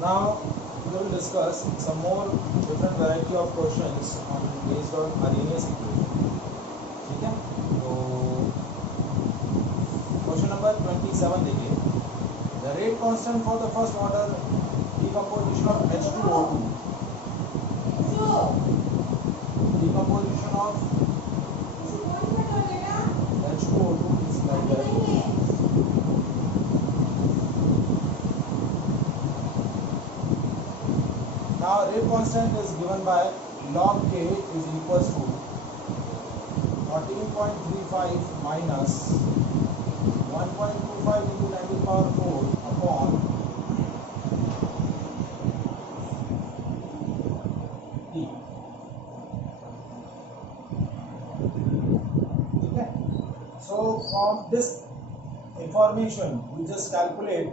Now we will discuss some more different variety of questions on based on Arrhenius equation. ठीक है, तो question number 27 देखिए. The rate constant for the first order decomposition of H2O2. Decomposition of H2O2 is like that. Now rate constant is given by log K is equals to 14.35 minus 1.25 into 10 to the power 4 upon T. ठीक है. So from this information we just calculate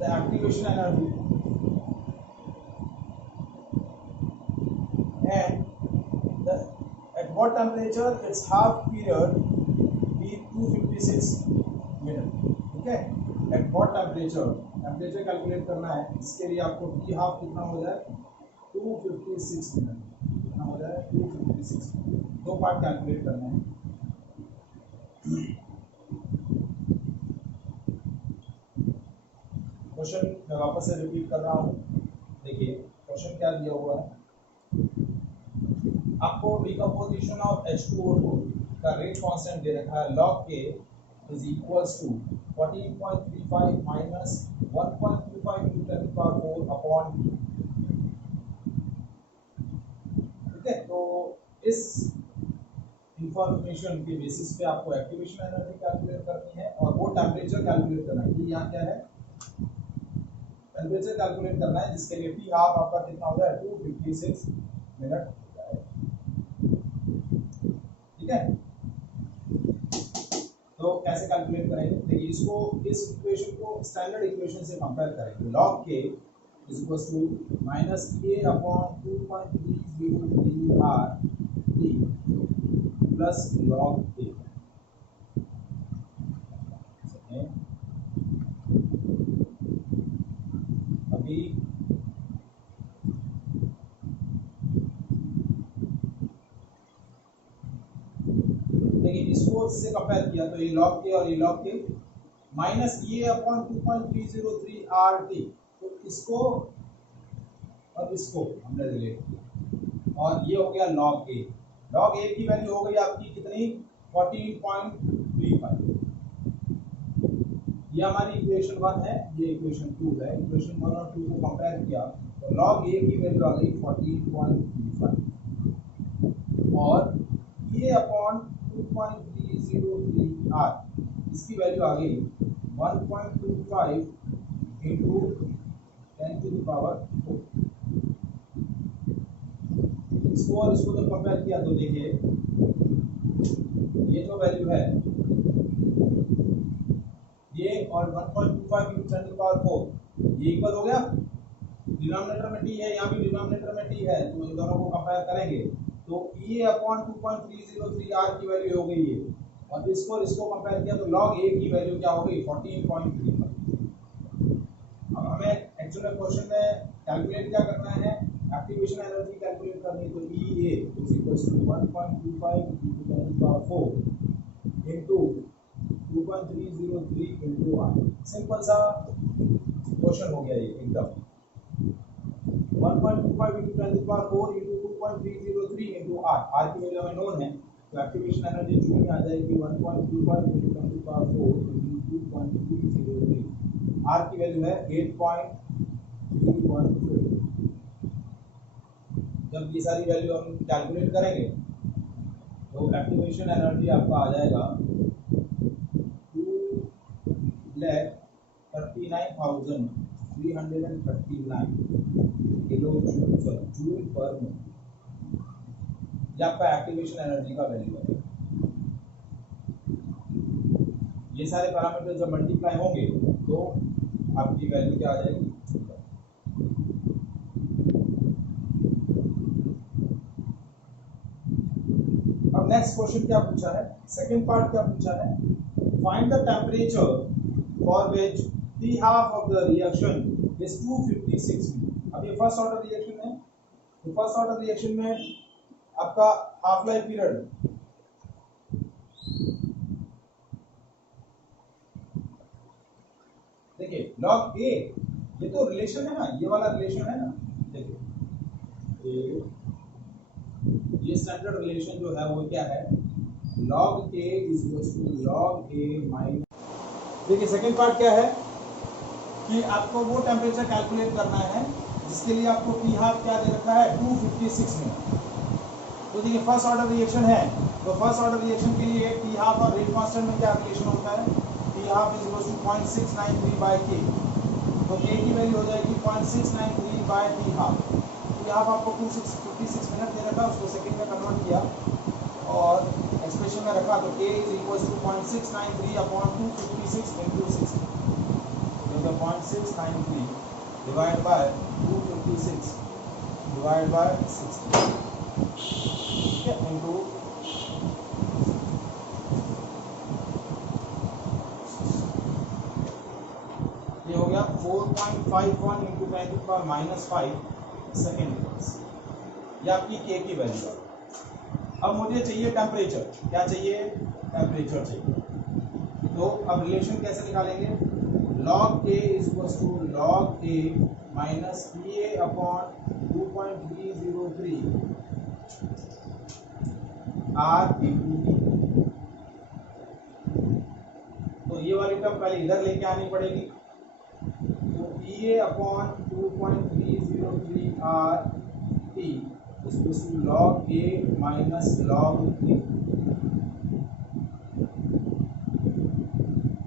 the activation energy and at what temperature its half period be 256 minute. ठीक है, at what temperature calculate करना है. इसके लिए आपको t half कितना हो जाए 256 मिनट. कितना हो जाए 256. दो पार्ट कैलकुलेट करना है. क्वेश्चन मैं वापस से रिपीट कर रहा हूँ. देखिए क्वेश्चन क्या दिया हुआ है. आपको डिकम्पोजिशन ऑफ H2O2 का रेट कांस्टेंट दे रखा है. Log K is equals to 14.35 minus 1.25 into 10 to the power 4 upon. ठीक है, तो इस इंफॉर्मेशन के बेसिस पे आपको एक्टिवेशन एनर्जी कैलकुलेट करनी है और वो टेम्परेचर कैलकुलेट करना है. यहाँ क्या है, टेम्परेचर कैलकुलेट करना है, जिसके लिए T हाफ आपका कितना हो जाए 256 मिनट. ठीक है, तो कैसे कैलकुलेट करेंगे. देखिए इसको इस इक्वेशन को स्टैंडर्ड इक्वेशन से कंपेयर करेंगे. Log K is equals to minus A upon 2.303 R T plus log A. अभी इसको इससे कंपेयर किया तो ये लॉग K और ये लॉग K माइनस ए अपॉन 2.303 RT. तो इसको और इसको हमने रिलेट किया और ये हो गया लॉग A. लॉग A की वैल्यू हो गई आपकी कितनी 14.35. ये हमारी इक्वेशन 1 है, ये इक्वेशन 2 है. इक्वेशन 1 और 2 को कंपेयर किया तो लॉग A की वैल्यू आ गई 14.35 और ये अपॉन 2.303 R इसकी वैल्यू आ गई 1.25 into 10 to the power 4. इसको और इसको जब कंपेयर किया तो देखिए ये जो वैल्यू है ये और 1.25 into 10 to the power 4 ये इक्वल हो गया. डिनोमिनेटर में t है, यहाँ भी डिनोमिनेटर में t है, तो इन दोनों को कंपेयर करेंगे तो E अपॉन 2.303 R की वैल्यू हो गई है और इसको कंपेयर किया तो log A की वैल्यू क्या हो गई 14.35. अब हमें एक्चुअल क्वेश्चन में कैलकुलेट क्या करना है, एक्टिवेशन एनर्जी कैलकुलेट करनी. तो EA is equals to 1.25 into 10 to the power 4 into 2.303 into R. Simple सा क्वेश्चन हो गया ये एकदम. 1.25 into 10 to the power 4 into 2.303 into R. R की वैल्यू हमें नोन है तो एक्टिवेशन एनर्जी जूल में आ जाएगी 1.25 into 10 to the power 4 into 2.303. R की वैल्यू है 8.314. जब ये सारी वैल्यू हम कैलकुलेट करेंगे तो एक्टिवेशन एनर्जी आपका आ जाएगा 2,39,339 किलो जूल पर मिनट. ये आपका एक्टिवेशन एनर्जी का वैल्यू है. ये सारे पैरामीटर जब मल्टीप्लाई होंगे तो आपकी वैल्यू क्या आ जाएगी. अब नेक्स्ट क्वेश्चन क्या पूछा है, सेकंड पार्ट क्या पूछा है. Find the temperature for which T half of the reaction is 256 minute. अब ये फर्स्ट ऑर्डर रिएक्शन है, तो फर्स्ट ऑर्डर रिएक्शन में आपका हाफ लाइफ पीरियड देखिए लॉग ए, ये तो रिलेशन है ना, ये वाला रिलेशन है ना, देखिए ये स्टैंडर्ड रिलेशन जो है वो क्या है, log a is equal to log a minus. देखिए सेकंड पार्ट क्या है कि आपको वो टेम्परेचर कैलकुलेट करना है जिसके लिए आपको टी हाफ क्या दे रखा है 256 मिनट। तो देखिए फर्स्ट ऑर्डर रिएक्शन है, तो फर्स्ट ऑर्डर रिएक्शन के लिए टी हाफ और रेट कांस्टेंट में क्या रिलेशन होता है, T half is equal to 0.693 by K, तो के की वैल्यू हो जाएगी 0.693 by T half. T half आपको 256 मिनट दे रखा, उसको सेकंड में कन्वर्ट किया और एक्सप्रेशन में रखा, तो k is equal to 0.693 upon 256 into 60, तो 0.693 डिवाइड बाय 256 डिवाइड बाय 60, ठीक है, इंटू ये हो गया 4.51 इंटू 10 टू पावर -5 सेकेंड, ये आपकी k की वैल्यू है। अब मुझे चाहिए टेम्परेचर, क्या चाहिए, टेम्परेचर चाहिए। तो अब रिलेशन कैसे निकालेंगे, log k is equal to log a minus P A upon 2.303 r into T. तो ये वाली टर्म पहले इधर लेके आनी पड़ेगी, तो P A upon 2.303 r T log a minus log t,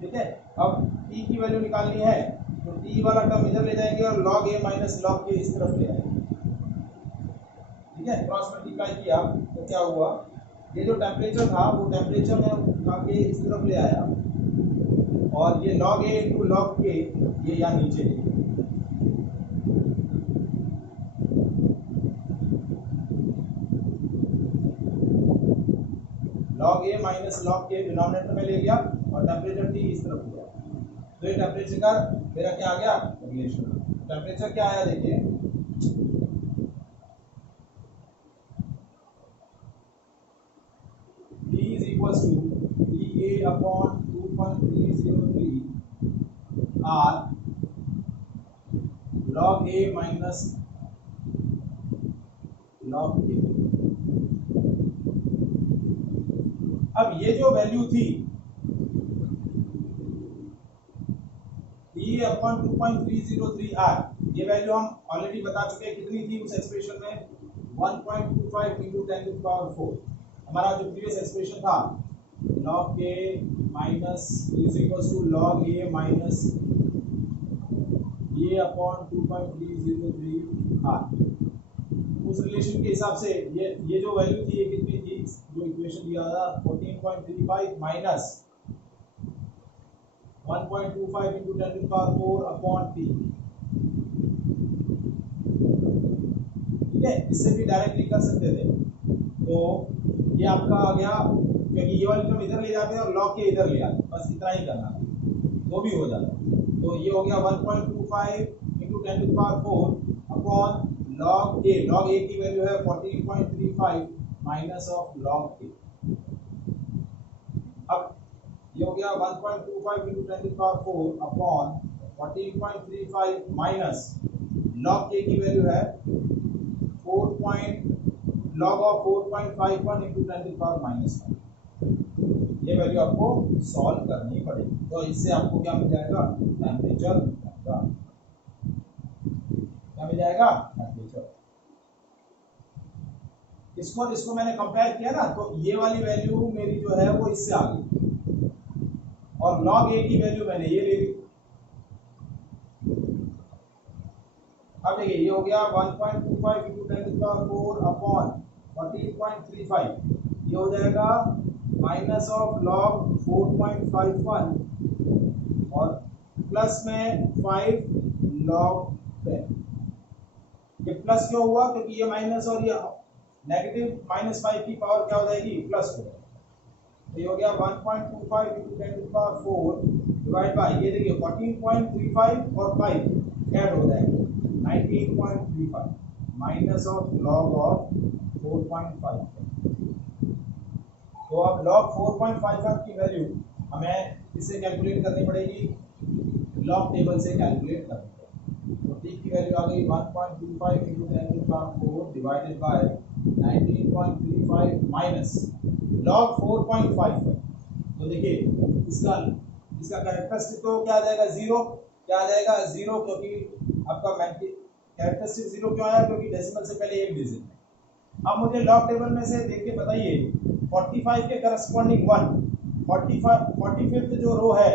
ठीक है। अब t की वैल्यू निकालनी है, तो t वाला टर्म इधर ले जाएंगे और log a minus log k इस तरफ ले आएंगे, ठीक है। क्रॉस मल्टीप्लाई किया तो क्या हुआ, ये जो टेम्परेचर था वो टेम्परेचर में उठा के इस तरफ ले आया और ये log a into log k ये यहाँ नीचे है। log a minus log k denominator में ले गया और टेम्परेचर T इस तरफ गया, तो ये टेम्परेचर का मेरा क्या आ गया रिलेशन। टेम्परेचर क्या आया देखिए, T is equal to TA upon 2.303 R log a minus log k। अब ये जो वैल्यू थी TA अपॉन 2.303 R, ये वैल्यू हम ऑलरेडी बता चुके हैं कितनी थी उस एक्सप्रेशन में, 1.25 इंटू 10 टू पावर 4। हमारा जो प्रीवियस एक्सप्रेशन था log k minus is equal to log a minus ये अपॉन 2.303 R, उस रिलेशन के हिसाब से ये जो वैल्यू थी ये कितनी थी, जो इक्वेशन दिया था 14.35 minus 1.25 into 10 to power 4 upon t, ठीक है। इससे भी डायरेक्टली कर सकते थे, तो ये आपका आ गया, क्योंकि ये वाली टर्म इधर ले जाते हैं और log के इधर ले आते हैं, बस इतना ही करना था तो भी हो जाता। तो ये हो गया 1.25 into 10 to power 4 upon log a की वैल्यू है 14.35 माइनस ऑफ log k। अब ये हो गया 1.25 into 10 to power 4 upon 14.35 minus log k की वैल्यू है 4. log of 4.51 into 10 to power -1, ये वैल्यू आपको सॉल्व करनी पड़ेगी। तो इससे आपको क्या मिल जाएगा, टेम्परेचर मिल जाएगा, क्या मिल जाएगा, टेम्परेचर। इसको इसको मैंने कंपेयर किया ना, तो ये वाली वैल्यू मेरी जो है वो इससे आ गई और log a की वैल्यू मैंने ये ले ली। अब देखिए ये हो गया 1.25 इंटू 10 टू पावर 4 अपॉन 14.35, ये हो जाएगा माइनस ऑफ log 4.51 और प्लस में 5 log 10। ये प्लस क्यों हुआ, क्योंकि ये माइनस और ये नेगेटिव -5 की पावर क्या हो जाएगी, प्लस हो जाएगी। तो ये हो गया 1.25 into 10 to power 4 divide by ये देखिए 14.35 और 5 ऐड हो जाएगा 19.35 माइनस ऑफ लॉग ऑफ 4.5। तो अब log 4.55 की वैल्यू हमें इससे कैलकुलेट करनी पड़ेगी, लॉग टेबल से कैलकुलेट करनी पड़ेगी। तो t की वैल्यू आ गई 1.25 इंटू 10 की power 4 divided by 19.35 minus log 4.55। तो देखिए इसका इसका कैरेक्टरिस्टिक तो क्या आ जाएगा, जीरो। क्या आ जाएगा, जीरो, क्योंकि आपका कैरेक्टरिस्टिक जीरो क्यों आया, क्योंकि डेसिमल से पहले एक डिजिट है। अब मुझे लॉग टेबल में से देख के बताइए 45 के करस्पॉन्डिंग 1, 45 जो रो है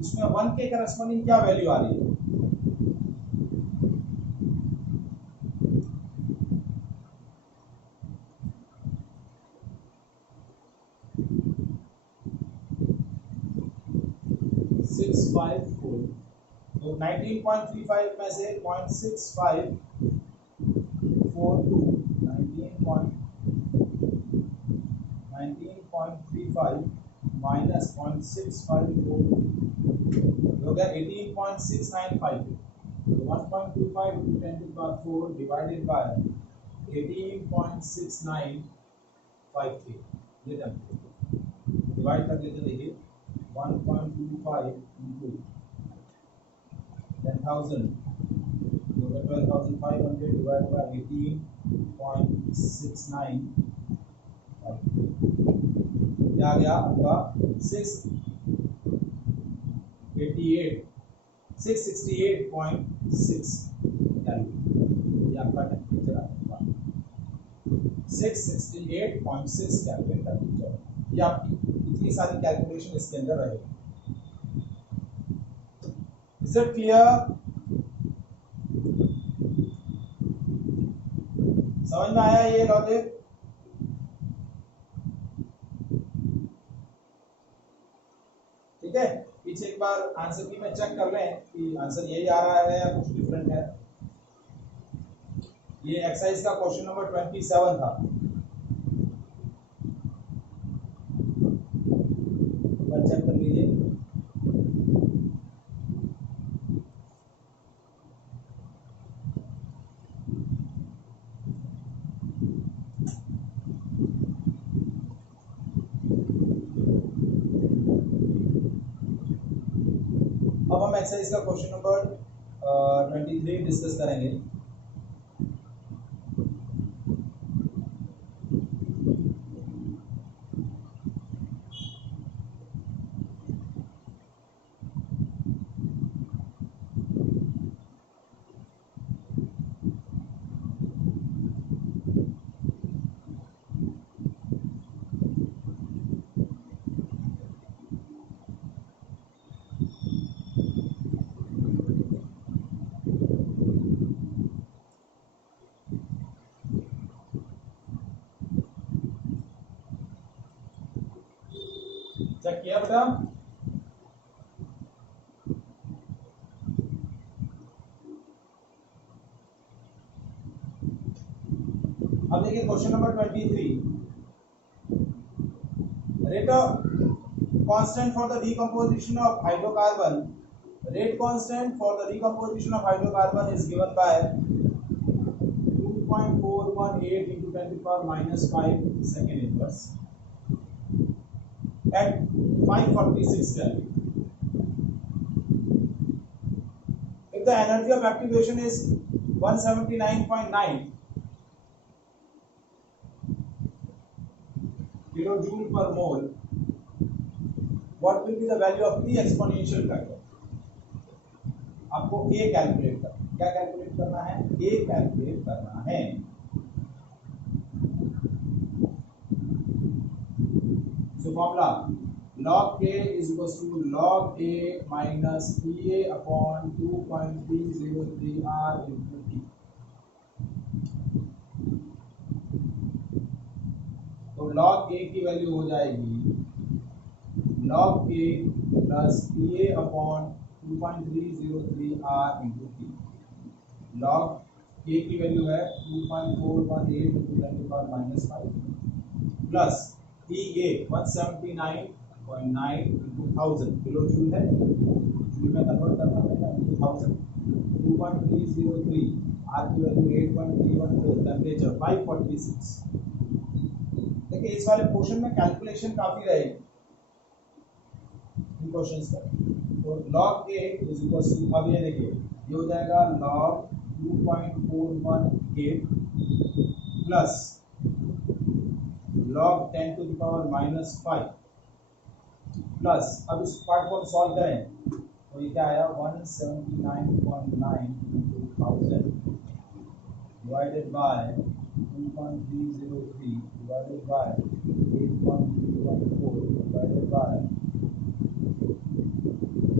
उसमें 1 के करस्पॉन्डिंग क्या वैल्यू आ रही है। तो 19.35 में से 0.6542 19.35 माइनस 0.6542 हो गया 18.695। तो 1.25 into 10 to the power 4 divided by 18.6953 ये टर्म डिवाइड कर लेते, देखिए 1.25 into 10,000 12,500 divided by 18.69 क्या आ गया आपका 668.6 कैलोरी। ये आपका टेम्परेचर आपका 668.6 कैलोरी टेम्परेचर। ये आपकी इतनी सारी कैलकुलेशन इसके अंदर रहेगी। Is it clear? समझ में आया ये लॉजिक? ठीक है, पीछे एक बार आंसर की में चेक कर लें कि आंसर यही आ रहा है या कुछ डिफरेंट है। ये एक्सरसाइज का क्वेश्चन नंबर 27 था। चेक कर लीजिए। अब हम एक्सरसाइज का क्वेश्चन नंबर 23 डिस्कस करेंगे। चेक किया बेटा? अब देखिए question number 23। Rate of constant for the decomposition of hydrocarbon, rate constant for the decomposition of hydrocarbon is given by 2.418 into 10 to the power minus 5 second inverse at 546 Kelvin. If the energy of activation is 179.9 kilojoule per mole, what will be the value of the exponential factor? आपको A calculate करना, क्या calculate करना है? A calculate करना है। So formula log K is equals to log A minus PA upon 2.303 R into T। तो log A की value हो जाएगी log K plus PA upon 2.303 R into T। log K की value है 2.418 into 10 to the power minus 5 plus PA 179 0.9 into 1000 kilo joule है, joule में convert करना पड़ेगा into 1000. 2.303 आर की वैल्यू 8.314, टेम्परेचर 546. देखिए इस वाले पोर्शन में कैलकुलेशन काफी रहेगी इन क्वेश्चंस का. तो log a is equal to, अब ये देखिए ये हो जाएगा log 2.418 plus log 10 to the power minus 5 plus, अब इस पार्ट को हम सॉल्व करें तो ये क्या आया 179.9 into 1000 divided by 2.303 divided by 8.314 divided by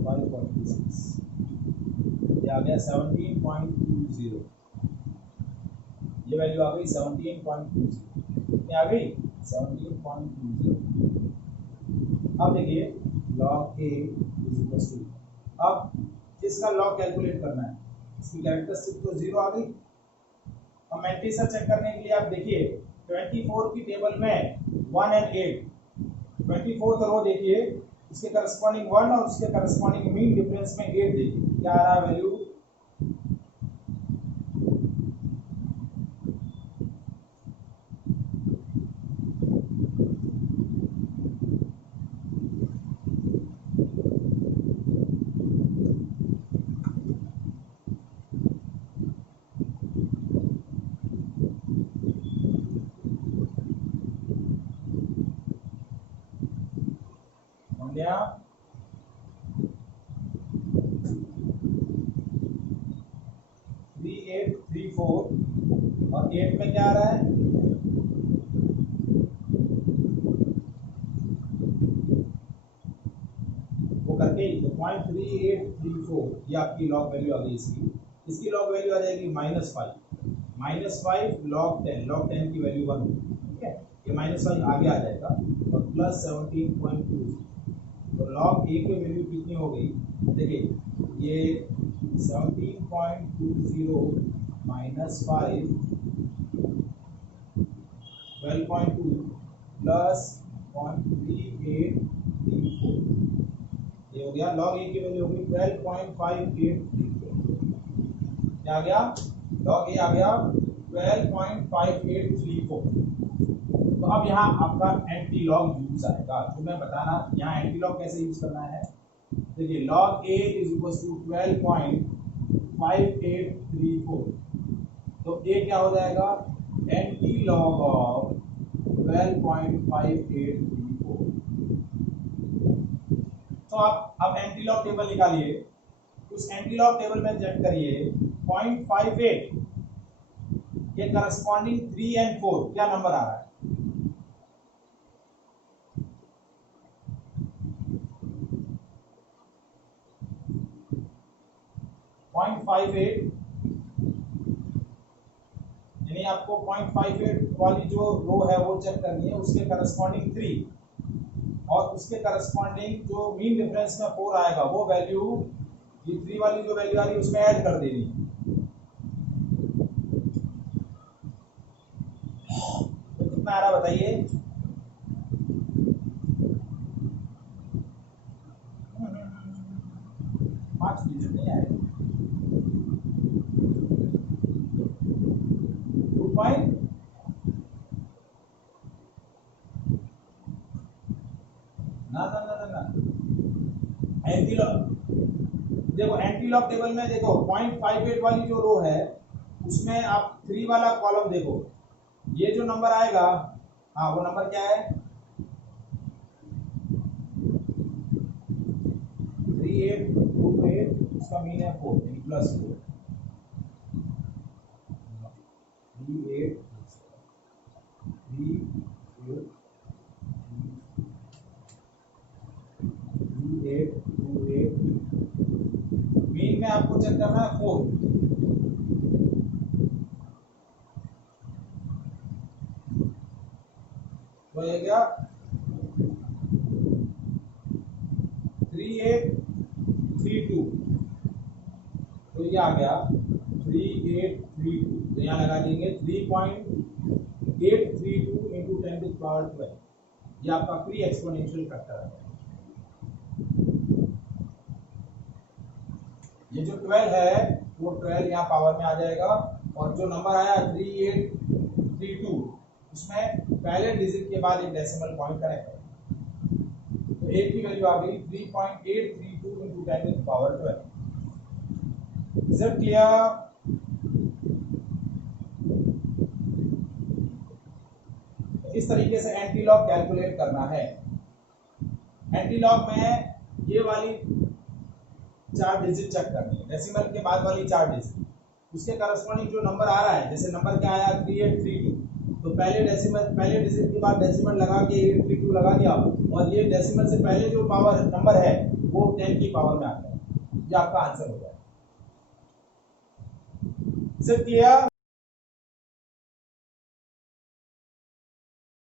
546. ये आ गया 17.20. ये वैल्यू आ गई 17.20. कितनी आ गई 17.20. अब देखिए log a is equal to, अब इसका log कैलकुलेट करना है, इसकी कैरेक्टरिस्टिक तो 0 आ गई. अब मैट्रिक्स चेक करने के लिए आप देखिए 24 की टेबल में 1 and 8, 24 रो देखिए इसके करस्पॉन्डिंग 1 और उसके करस्पॉन्डिंग मीन डिफरेंस में 8 देखिए क्या आ रहा है वैल्यू. गया 3834 और 8 में क्या आ रहा है वो करके तो 0.3834, ये आपकी लॉग वैल्यू आ गई. इसकी लॉग वैल्यू आ जाएगी -5 log 10, log 10 की वैल्यू 1 होगी. ठीक है, ये -5 आगे आ जाएगा और प्लस 17.2. तो log a की वैल्यू कितनी हो गई देखिए, ये 17.20 माइनस 5 12.2 प्लस 0.3834. ये हो गया log a की वैल्यू हो गई 12.5834. क्या आ गया log a आ गया 12.5834. तो अब यहाँ आपका एंटी लॉग यूज आएगा, तो मैं बताना यहाँ एंटी लॉग कैसे यूज करना है. देखिए log a is equal to 12.5834. तो a क्या हो जाएगा एंटी लॉग ऑफ 12.5834. तो आप अब एंटी लॉग टेबल निकालिए, उस एंटी लॉग टेबल में चेक करिए 0.58 के करस्पॉन्डिंग 3 and 4 क्या नंबर आ रहा है. 0.58 यानी आपको 0.58 वाली जो रो है वो चेक करनी है, उसके करस्पॉन्डिंग 3 और उसके करस्पॉन्डिंग जो मीन डिफरेंस में 4 आएगा वो वैल्यू, ये 3 वाली जो वैल्यू आ रही है उसमें ऐड कर देनी. तो कितना आ रहा बताइए 5 डिजिट नहीं आएगा. 2 पॉइंट ना एंटी लॉग देखो, एंटी लॉग टेबल में देखो 0.58 वाली जो रो है उसमें आप 3 वाला कॉलम देखो, ये जो नंबर आएगा हाँ वो नंबर क्या है 3828, इसका मीन है 4 प्लस 4 38 मीन में आपको चेक करना है 4. तो ये गया 3832, तो ये आ गया 3832. तो यहाँ लगा देंगे 3.832 into 10 to the power 12. ये आपका प्री एक्सपोनेंशियल फैक्टर है. ये जो 12 है वो 12 यहाँ पावर में आ जाएगा, और जो नंबर आया 3832 उसमें पहले डिजिट के बाद एक डेसिमल पॉइंट कनेक्ट है, तो 8 की वैल्यू आ गई 3.832 into 10 to the power 12। Is it clear? इस तरीके से एंटी लॉग कैलकुलेट करना है। एंटी लॉग में ये वाली 4 डिजिट चेक करनी है, डेसिमल के बाद वाली 4 डिजिट, उसके करस्पॉन्डिंग जो नंबर आ रहा है, जैसे नंबर क्या आया 3832, तो पहले डिजिट के बाद डेसिमल लगा के 832 लगा दिया, और ये डेसिमल से पहले जो पावर नंबर है वो 10 की पावर में आता है। ये आपका आंसर हो जाएगा। Is it clear?